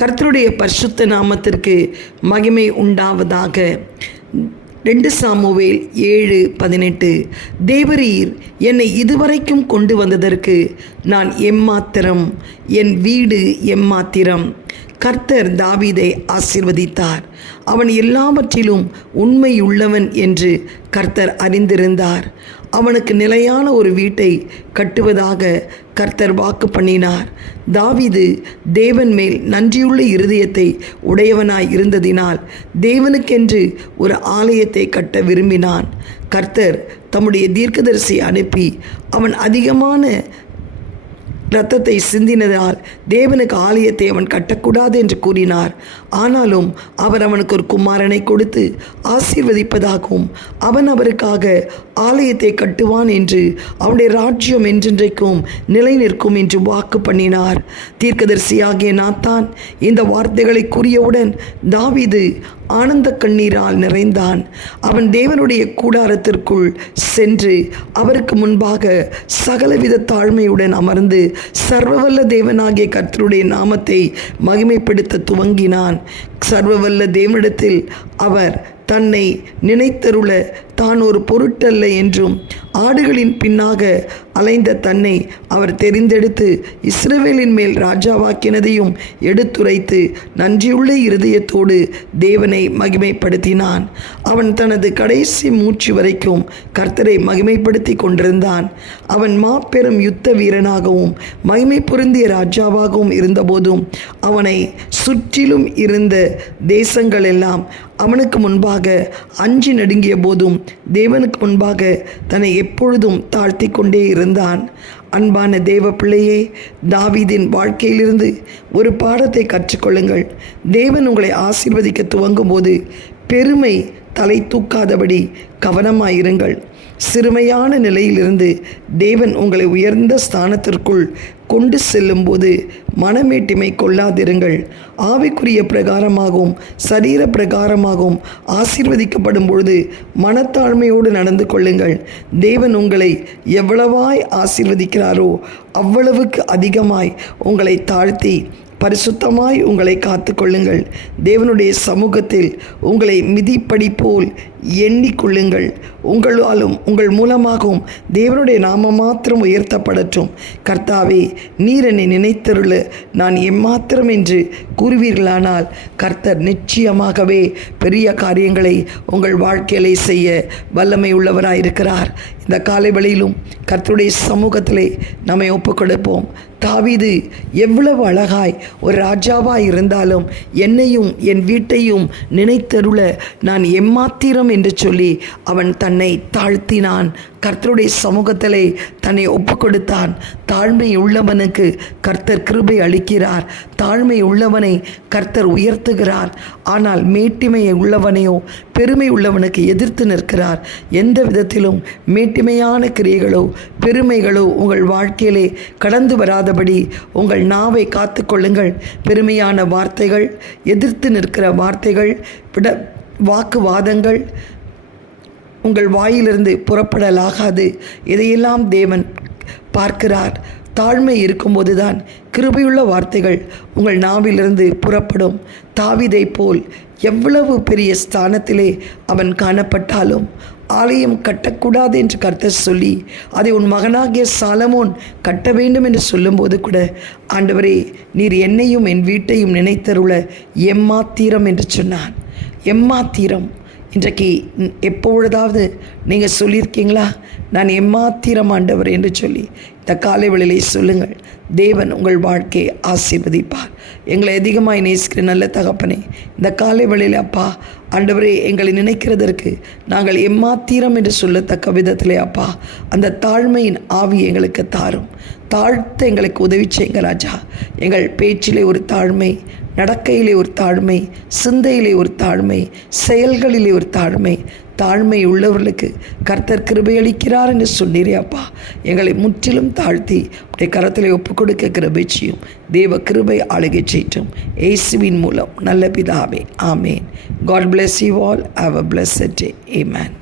கர்த்தருடைய பரிசுத்த நாமத்திற்கு மகிமை உண்டாவதாக. ரெண்டு சாமுவேல் ஏழு பதினெட்டு தேவரீர் என்னை இதுவரைக்கும் கொண்டு வந்ததற்கு நான் எம்மாத்திரம் என் வீடு எம்மாத்திரம். கர்த்தர் தாவீதை ஆசிர்வதித்தார். அவன் எல்லாவற்றிலும் உண்மையுள்ளவன் என்று கர்த்தர் அறிந்திருந்தார். அவனுக்கு நிலையான ஒரு வீட்டை கட்டுவதாக கர்த்தர் வாக்கு பண்ணினார். தாவிது தேவன் மேல் நன்றியுள்ள இருதயத்தை உடையவனாய் இருந்ததினால் தேவனுக்கென்று ஒரு ஆலயத்தை கட்ட விரும்பினான். கர்த்தர் தம்முடைய தீர்க்கதரிசி அனுப்பி அவன் அதிகமான இரத்தத்தை சிந்தினதால் தேவனுக்கு ஆலயத்தை அவன் கட்டக்கூடாது என்று கூறினார். ஆனாலும் அவர் அவனுக்கு ஒரு குமாரனை கொடுத்து ஆசீர்வதிப்பதாகவும் அவன் அவருக்காக ஆலயத்தை கட்டுவான் என்று அவனுடைய ராஜ்யம் என்றென்றைக்கும் நிலை நிற்கும் என்று வாக்கு பண்ணினார். தீர்க்கதரிசியாகிய நாத்தான் இந்த வார்த்தைகளை கூறியவுடன் தாவிது ஆனந்த கண்ணீரால் நிறைந்தான். அவன் தேவனுடைய கூடாரத்திற்குள் சென்று அவருக்கு முன்பாக சகலவித தாழ்மையுடன் அமர்ந்து சர்வவல்ல தேவனாகிய கர்த்தருடைய நாமத்தை மகிமைப்படுத்த துவங்கினான். சர்வவல்ல தேவனிடத்தில் அவர் தன்னை நினைத்தருள தான் ஒரு பொருட்டல்ல என்றும் ஆடுகளின் பின்னாக அலைந்த தன்னை அவர் தெரிந்தெடுத்து இஸ்ரவேலின் மேல் ராஜாவாக்கினதையும் எடுத்துரைத்து நன்றியுள்ள இருதயத்தோடு தேவனை மகிமைப்படுத்தினான். அவன் தனது கடைசி மூச்சு வரைக்கும் கர்த்தரை மகிமைப்படுத்தி கொண்டிருந்தான். அவன் மாபெரும் யுத்த வீரனாகவும் மகிமை பொருந்திய ராஜாவாகவும் இருந்தபோதும் அவனை சுற்றிலும் இருந்த தேசங்கள் எல்லாம் அவனுக்கு முன்பாக அஞ்சு நடுங்கிய போதும் தேவனுக்கு முன்பாக தன்னை எப்பொழுதும் தாழ்த்தி கொண்டே இருந்தான். அன்பான தேவ பிள்ளையே தாவீதின் வாழ்க்கையிலிருந்து ஒரு பாடத்தை கற்றுக்கொள்ளுங்கள். தேவன் உங்களை ஆசீர்வதிக்க துவங்கும் போது பெருமை தலை தூக்காதபடி கவனமாயிருங்கள். சிறுமையான நிலையிலிருந்து தேவன் உங்களை உயர்ந்த ஸ்தானத்திற்குள் கொண்டு செல்லும்போது மனமேட்டிமை கொள்ளாதிருங்கள். ஆவிக்குரிய பிரகாரமாகவும் சரீர பிரகாரமாகவும் ஆசீர்வதிக்கப்படும் பொழுது மனத்தாழ்மையோடு நடந்து கொள்ளுங்கள். தேவன் உங்களை எவ்வளவாய் ஆசீர்வதிக்கிறாரோ அவ்வளவுக்கு அதிகமாய் உங்களை தாழ்த்தி பரிசுத்தமாய் உங்களை காத்து கொள்ளுங்கள் தேவனுடைய சமூகத்தில் உங்களை மிதிப்படி போல் எண்ணிக்கொள்ளுங்கள். உங்களாலும் உங்கள் மூலமாகவும் தேவனுடைய நாம மாத்திரம் உயர்த்தப்படட்டும். கர்த்தாவே நீர் என்னை நினைத்தருள. நான் எம்மாத்திரம் என்று கூறுவீர்களானால் கர்த்தர் நிச்சயமாகவே பெரிய காரியங்களை உங்கள் வாழ்க்கையிலே செய்ய வல்லமை உள்ளவராயிருக்கிறார் இந்த காலை வழியிலும் கர்த்தருடைய சமூகத்திலே நம்மை ஒப்புக் கொடுப்போம் தாவிது எவ்வளவு அழகாய் ஒரு ராஜாவாய் இருந்தாலும் என்னையும் என் வீட்டையும் நினைத்தருள நான் எம்மாத்திரம் என்று சொல்லி அவன் தன்னை தாழ்த்தினான். கர்த்தருடைய சமூகத்திலே தன்னை ஒப்பு கொடுத்தான் தாழ்மை உள்ளவனுக்கு கர்த்தர் கிருபை அளிக்கிறார். தாழ்மை உள்ளவனை கர்த்தர் உயர்த்துகிறார். ஆனால் மேட்டிமையை உள்ளவனையோ பெருமை உள்ளவனுக்கு எதிர்த்து நிற்கிறார். எந்த விதத்திலும் மேட்டிமையான கிரியைகளோ பெருமைகளோ உங்கள் வாழ்க்கையிலே கடந்து வராதபடி உங்கள் நாவை காத்து கொள்ளுங்கள் பெருமையான வார்த்தைகள் எதிர்த்து நிற்கிற வார்த்தைகள் விட வாக்குவாதங்கள் உங்கள் வாயிலிருந்து புறப்படலாகாது. இதையெல்லாம் தேவன் பார்க்கிறார். தாழ்மை இருக்கும்போது தான் கிருபையுள்ள வார்த்தைகள் உங்கள் நாவிலிருந்து புறப்படும். தாவிதை போல் எவ்வளவு பெரிய ஸ்தானத்திலே அவன் காணப்பட்டாலும் ஆலயம் கட்டக்கூடாது என்று கர்த்தர் சொல்லி அதை உன் மகனாகிய சாலமோன் கட்ட வேண்டும் என்று சொல்லும்போது கூட ஆண்டவரே நீர் என்னையும் என் வீட்டையும் நினைத்தருள எம்மாத்திரம் என்று சொன்னான் எம்மாத்திரம்? இன்றைக்கு எப்பொழுதாவது நீங்கள் சொல்லியிருக்கீங்களா? நான் எம்மாத்திரம் ஆண்டவர் என்று சொல்லி இந்த காலை வேளையிலே சொல்லுங்கள். தேவன் உங்கள் வாழ்க்கையை ஆசீர்வதிப்பார். எங்களை அதிகமாக நேசிக்கிற நல்ல தகப்பனே இந்த காலை வேளையில் அப்பா ஆண்டவரே எங்களை நினைக்கிறதற்கு நாங்கள் எம்மாத்திரம் என்று சொல்லத்தக்க விதத்திலே அப்பா அந்த தாழ்மையின் ஆவி எங்களுக்கு தாரும். தாழ்த்த எங்களுக்கு உதவி செய்யுங்க ராஜா. எங்கள் பேச்சிலே ஒரு தாழ்மை நடக்கையிலே ஒரு தாழ்மை சிந்தையிலே ஒரு தாழ்மை செயல்களிலே ஒரு தாழ்மை. தாழ்மை உள்ளவர்களுக்கு கர்த்தர் கிருபை அளிக்கிறார் என்று சொன்னீரே அப்பா. எங்களை முற்றிலும் தாழ்த்தி உடைய கரத்தில் ஒப்பு கொடுக்க கிருபை செய்யும். தேவ கிருபை ஆளுகை செய்யும் ஏசுவின் மூலம் நல்ல பிதாவே. ஆமேன். God bless you all have a bless day ஏமேன்